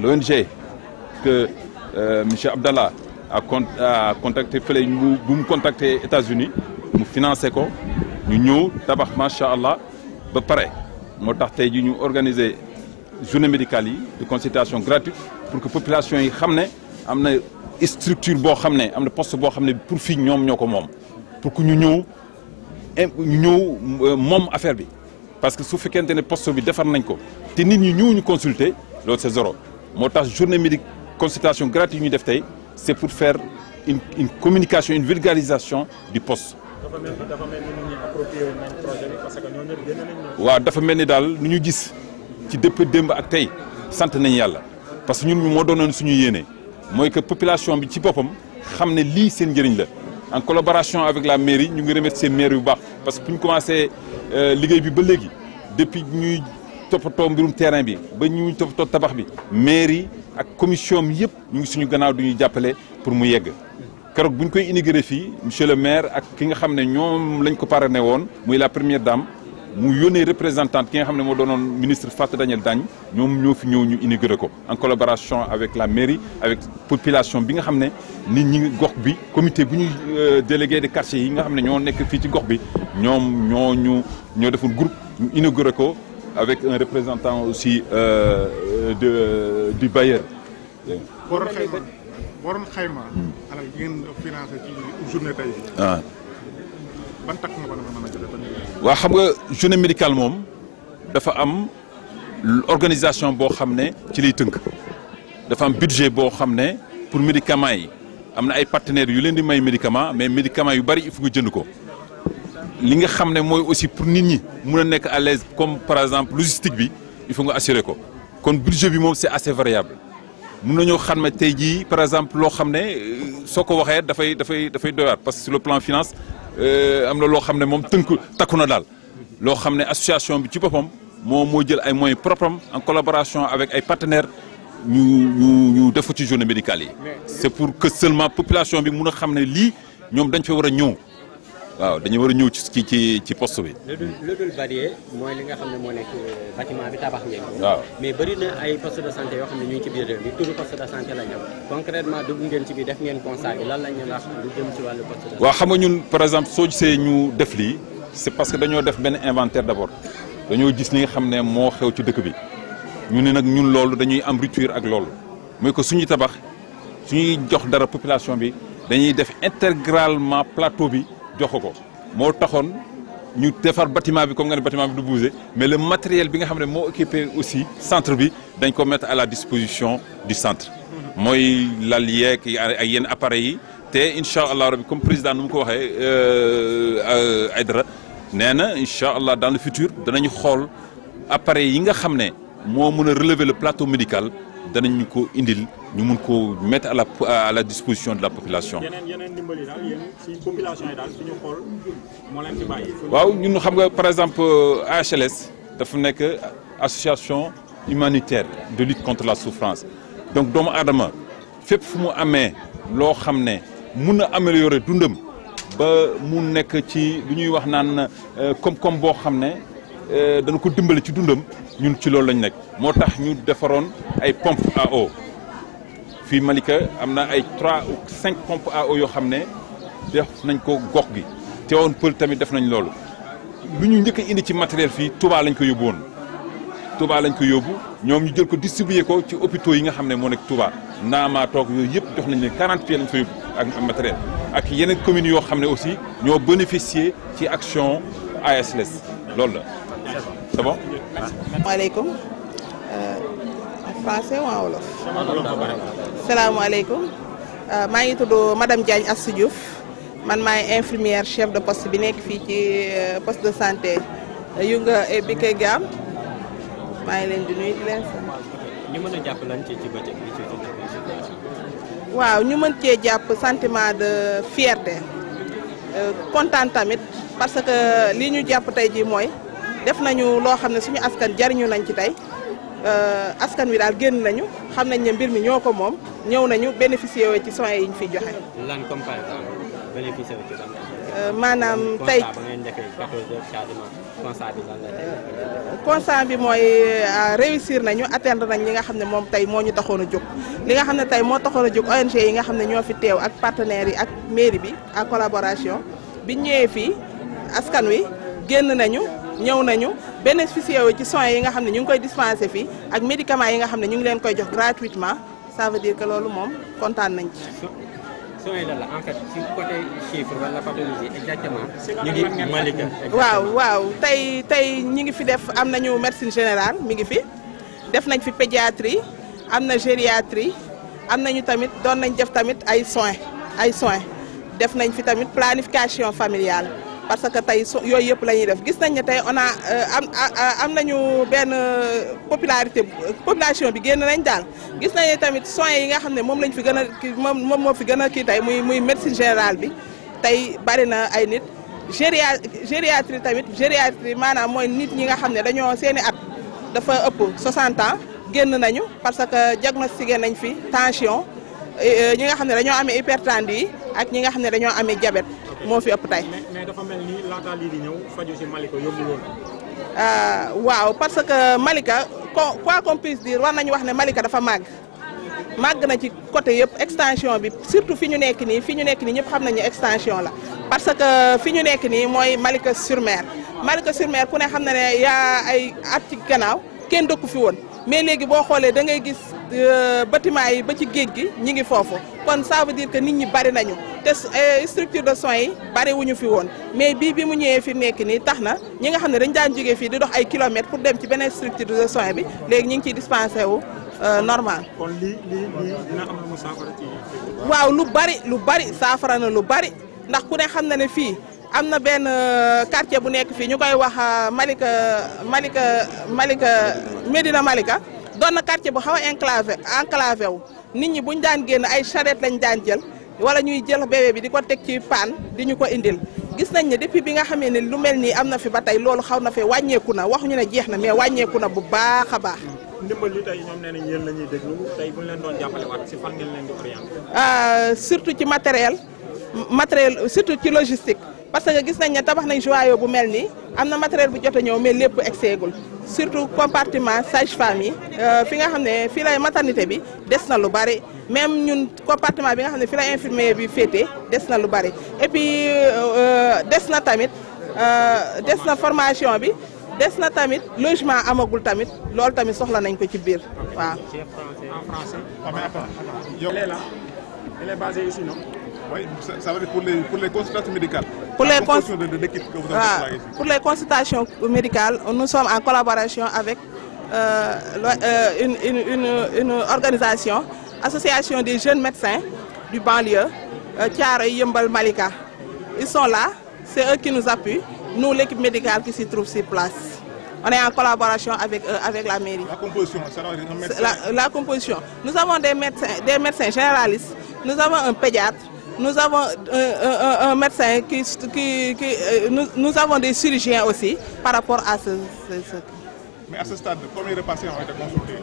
L'ONG que monsieur Abdallah a contacté fële bu mu contacté États-Unis mu financé ko ñu ñëw tabax macha allah ba pare moo tax tey ji ñu organiser journée médicale yi de consultation gratuite pour que population yi xam ne am na structure boo xam ne am na poste boo xam ne pour fii ñoom ñoo ko moom pour que ñu ñëw moom affaire bi parce que su fekkente ne poste bi defar nañ ko te nit ñi ñëw ñu consulter loolu c'est zéro moo tax journée médicale consultation gratuite yi ñu def tey c'est pour faire une communication une vulgarisation du poste. waaw dafa mel ni daal nu ñu gis ci depuis démb ak tey sant nañ yàlla parce que ñun moo doonoon suñu yéene mooy que population bi ci boppam xam ne lii seen njëriñ la en collaboration avec la mairie ñu ngi remercier maire yu baax parce que bu ñu commencé liggéey bi ba léegi depuis ñuy toppatoo mbirum terrain bi ba ñuy toppatoo tabax bi mairie ak commission bi yëpp ñu ngi suñu gannaaw du ñuy jàppale pour mu yegg keroog bu ñu koy inauguré fii monsieur le maire ak ki nga xam ne ñoom lañ ko parrainé woon muy la première dame mu yónnee représentante ki nga xam ne moo doonoon ministre Fatou Daniel Dagne ñoom ñoo fi ñëw ñu inauguré ko en collaboration avec la mairie avec population bi nga xam ne nit ñi gox bi comité bu ñuy délégué de quartier yi nga xam ne ñoo nekk fii ci gox bi ñoom ñoo defoon groupe ñu inauguré ko avec un représentant aussi du bailleur. waroon xayma alal ngeen financé ci journée tey bi. ban takk nga ko mën a jëlee. waaw xam nga journée médicale moom dafa am organisation boo xam ne ci liy tënk dafa am budget boo xam ne pour médicaments yi am na ay partenaires yu leen di may médicament mais médicaments yu bari il faut nga jënd ko li nga xam ne mooy aussi pour nit ñi mun a nekk à l'aise comme par exemple logistique bi il faut nga assurer ko kon budget bi moom c'est assez variable. mun nañoo xam ne tey jii par exemple loo xam ne soo ko waxee dafay doyaat parce que sur le plan finance am na loo xam ne moom takku na daal loo xam ne association bi ci boppam moo jël ay moyens propres en collaboration avec ay partenaires ñu def ko ci journée médicale yi. c'est pour que seulement population bi mun a xam ne lii ñoom dañ fa war a ñëw waaw dañu war a ñëw ci poste bi. le dul varié mooy li nga xam ne moo nekk bâtiment bi tabax ngeen ko. waaw mais bëri na ay poste de santé yoo xam ne ñu ngi ci biir réew mi turu poste de santé la ñëw concrètement dugg ngeen ci biir def ngeen constat bi lan la ñu wax lu jëm ci wàllu poste de santé. waaw xam nga ñun par exemple soo gisee ñu def lii c'est parce que dañoo def benn inventaire d'abord dañoo gis li nga xam ne moo xew ci dëkk bi ñu ne nag ñun loolu dañuy am rupture ak loolu mooy que suñuy tabax suñuy jox dara population bi dañuy def intégralement plateau bi jox ko moo taxoon ñu defar bâtiment bi comme nga ne bâtiment bi du bouger mais le matériel bi nga xam ne moo occupé aussi centre bi dañ ko mettre à la disposition du centre mooy lal yeeg ay yenn appareils yi te incha allah rabi comme président nu mu ko waxee Aïdara nee na incha allah dans le futur danañu xool appareils yi nga xam ne moo mën a relever le plateau médical danañ ko indil ñu mun ko mettre à la disposition de la population. yeneen dimbali daal yéen si population yi daal suñu xool moo leen di bàyyi. waaw ñun xam nga par exemple AHLS dafa nekk association humanitaire de lutte contre la souffrance donc doomu aadama fépp fu mu amee loo xam ne mun na améliorer dundam ba mu nekk ci lu ñuy wax naan koom-koom boo xam ne dana ko dimbali ci dundam ñun ci loolu lañ nekk moo tax ñu defaroon ay pompes à eau fii Malika am na ay 3 ou 5 pompes à eau yoo xam ne def nañ ko gox gi Tivaouane Peulh tamit def nañ loolu lu ñu njëkk a indi ci matériel fii Touba lañ ko yóbbu woon Touba lañ ko yóbbu ñoom ñu jël ko distribuer ko ci hôpitaux yi nga xam ne moo nekk Touba Naama toog yooyu yëpp jox nañ leen 40 pieds lañ fa yóbbu ak matériel ak yeneen communes yoo xam ne aussi ñoo bénéficier ci action ASLS loolu la c'est bon. asalaamaaleykum français ou en wolof. salaamaaleykum maa ngi tudd madame Diagne Assou Diouf man maay infirmière chef de poste bi nekk fii ci poste de santé Yunga et Bike Gam maa ngi leen di nuyu di leen sant. ñu mën a jàpp lan ci bëccëg bi ci waaw ñu mën cee jàpp sentiment de fierté kontaan tamit parce que li ñu jàpp tey jii mooy def nañu loo xam ne suñu askan jariñu nañ ci tey askan wi daal génn nañu xam nañ ne mbir mi ñoo ko moom ñëw nañu bénéficier woo ci soins yi ñu fiy joxe. lan comme par exemple bénéficier wu ci lan. maanaam tey constat ba ngeen defee 14 heures quasiment constat bi lan la tey. constat bi mooy réussir nañu atteindre nañ li nga xam ne moom tey moo ñu taxoon a jóg li nga xam ne tey moo taxoon a jóg ONG yi nga xam ne ñoo fi teew ak partenaires yi ak mairie bi en collaboration bi ñëwee fii askan wi génn nañu ñëw nañu bénéficier wu ci soins yi nga xam ne ñu ngi koy dispenser fii ak médicaments yi nga xam ne ñu ngi leen koy jox gratuitement ça veut dire que loolu moom kontaan nañ ci. soins yi la en fait ci côté chiffre wala pathologie exactement ñu ngi Malika. waaw tey ñi ngi fi def am nañu médecine générale mi ngi fi def nañ fi pédiatrie am na gériatrie am nañu tamit doon nañ def tamit ay soins def nañ fi tamit planification familiale parce que tey yooyu yëpp la ñuy def gis nañ ne tey on a am nañu benn population bi génn nañ daal gis nañ ne tamit soins yi nga xam ne moom lañ fi gën a moom moo fi gën a kii tey muy médecine générale bi tey bari na ay nit gériatrie tamit gériatrie maanaam mooy nit ñi nga xam ne dañoo seeni at dafa ëpp 60 ans génn nañu parce que diagnostiqué nañ fi tension ñi nga xam ne dañoo amee hypertendu yi ak ñi nga xam ne dañoo amee diabète moo fi ëpp tey. mais dafa mel ni laata lii di ñëw faju ci Malika yóbbu loolu. waaw parce que Malika quoi qu'on puisse dire war nañu wax ne Malika dafa màgg na ci côté yëpp extension bi surtout fi ñu nekk nii ñëpp xam nañu extension la parce que fi ñu nekk nii mooy Malika sur Mer ku ne xam na ne yaa ay at ci gannaaw kenn dëkku fi woon mais léegi boo xoolee da ngay gis bâtiment yi ba ci géej gi ñi ngi foofu kon ça veut dire que nit ñi bari nañu te structure de soins yi bari wuñu fi woon mais bi mu ñëwee fi nekk nii tax na ñi nga xam ne dañ daan jógee fii di dox ay kilomètres pour dem ci beneen structure de soins bi léegi ñu ngi ciy dispensé wu normal. kon lii dina am lu mu saafara ci. waaw lu bari saafara na lu bari ndax ku ne xam na ne fii am na benn quartier bu nekk fii ñu koy wax Médina Malika doon na quartier bu xaw a enclavé wu nit ñi buñ daan génn ay charrette lañ daan jël wala ñuy jël bébé bi di ko teg ci paan di ñu ko indil gis nañ ne depuis bi nga xamee ne lu mel nii am na fi ba tey loolu xaw na fee wàññeeku na waxuñu ne jeex na mais wàññeeku na bu baax a baax. ndimbal li tey ñoom nee nañ yéen la ñuy déglu tey bu ñu leen doon jàppale waat si fan ngeen leen di orienté. surtout ci matériel surtout ci logistique parce que gis nañ ne tabax nañ joyau bu mel nii am na matériel bu jot a ñëw mais lépp egseegul surtout compartiment sage-femme yi fi nga xam ne fii lay maternité bi des na lu bari même ñun compartiment bi nga xam ne fii la infirmier bi féete des na lu bari et puis des na tamit des na formation bi des na tamit logement amagul tamit loolu tamit soxla nañ ko ci biir waaw. en français. Elle est basée ici, non? Oui, ça veut dire pour les consultations médicales. Pour les pour les consultations médicales, nous sommes en collaboration avec une organisation, Association des jeunes médecins du banlieue, Thiaroye Yeumbeul Malika. Ils sont là, c'est eux qui nous appuient, nous l'équipe médicale qui s'y trouve sur place. On est en collaboration avec eux, avec la mairie. La composition, ça va être un médecin. La composition. Nous avons des médecins généralistes, nous avons un pédiatre, nous avons un médecin nous avons des chirurgiens aussi par rapport à ce. Mais à ce stade, combien de patients ont été consultés?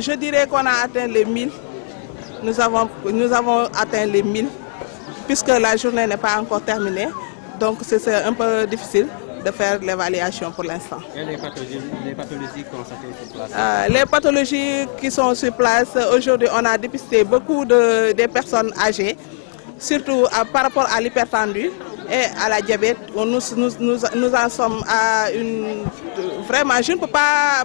Je dirais qu'on a atteint les 1000. Nous avons atteint les 1000 puisque la journée n'est pas encore terminée. Donc c'est un peu difficile de faire l'évaluation pour l'instant. Et les pathologies constatées sur place? Les pathologies qui sont sur place, aujourd'hui on a dépisté beaucoup des personnes âgées, surtout par rapport à l'hypertendu et à la diabète. Nous en sommes à une... Vraiment, je ne peux pas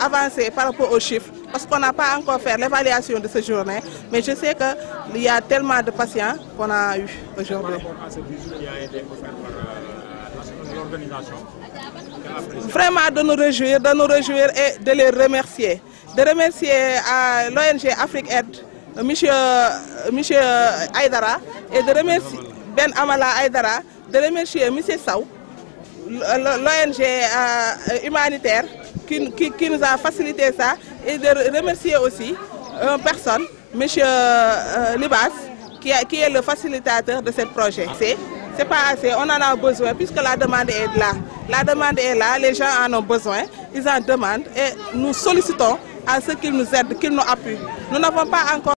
avancer par rapport aux chiffres parce qu'on n'a pas encore fait l'évaluation de cette journée, mais je sais qu'il y a tellement de patients qu'on a eu aujourd'hui. Par rapport à ce visite qui a été offert par l'organisation, vraiment de nous réjouir et de les remercier. De remercier à l'ONG Afrique Aide, monsieur Aïdara, et de remercier Ben Amala Aïdara, de remercier M. Sow, l'ONG humanitaire qui nous a facilité ça, et de remercier aussi une personne, M. Libas, qui est le facilitateur de ce projet. c'est pas assez, on en a besoin puisque la demande est là. La demande est là, les gens en ont besoin, ils en demandent et nous sollicitons à ceux qui nous aident, qui nous appuient. Nous n'avons pas encore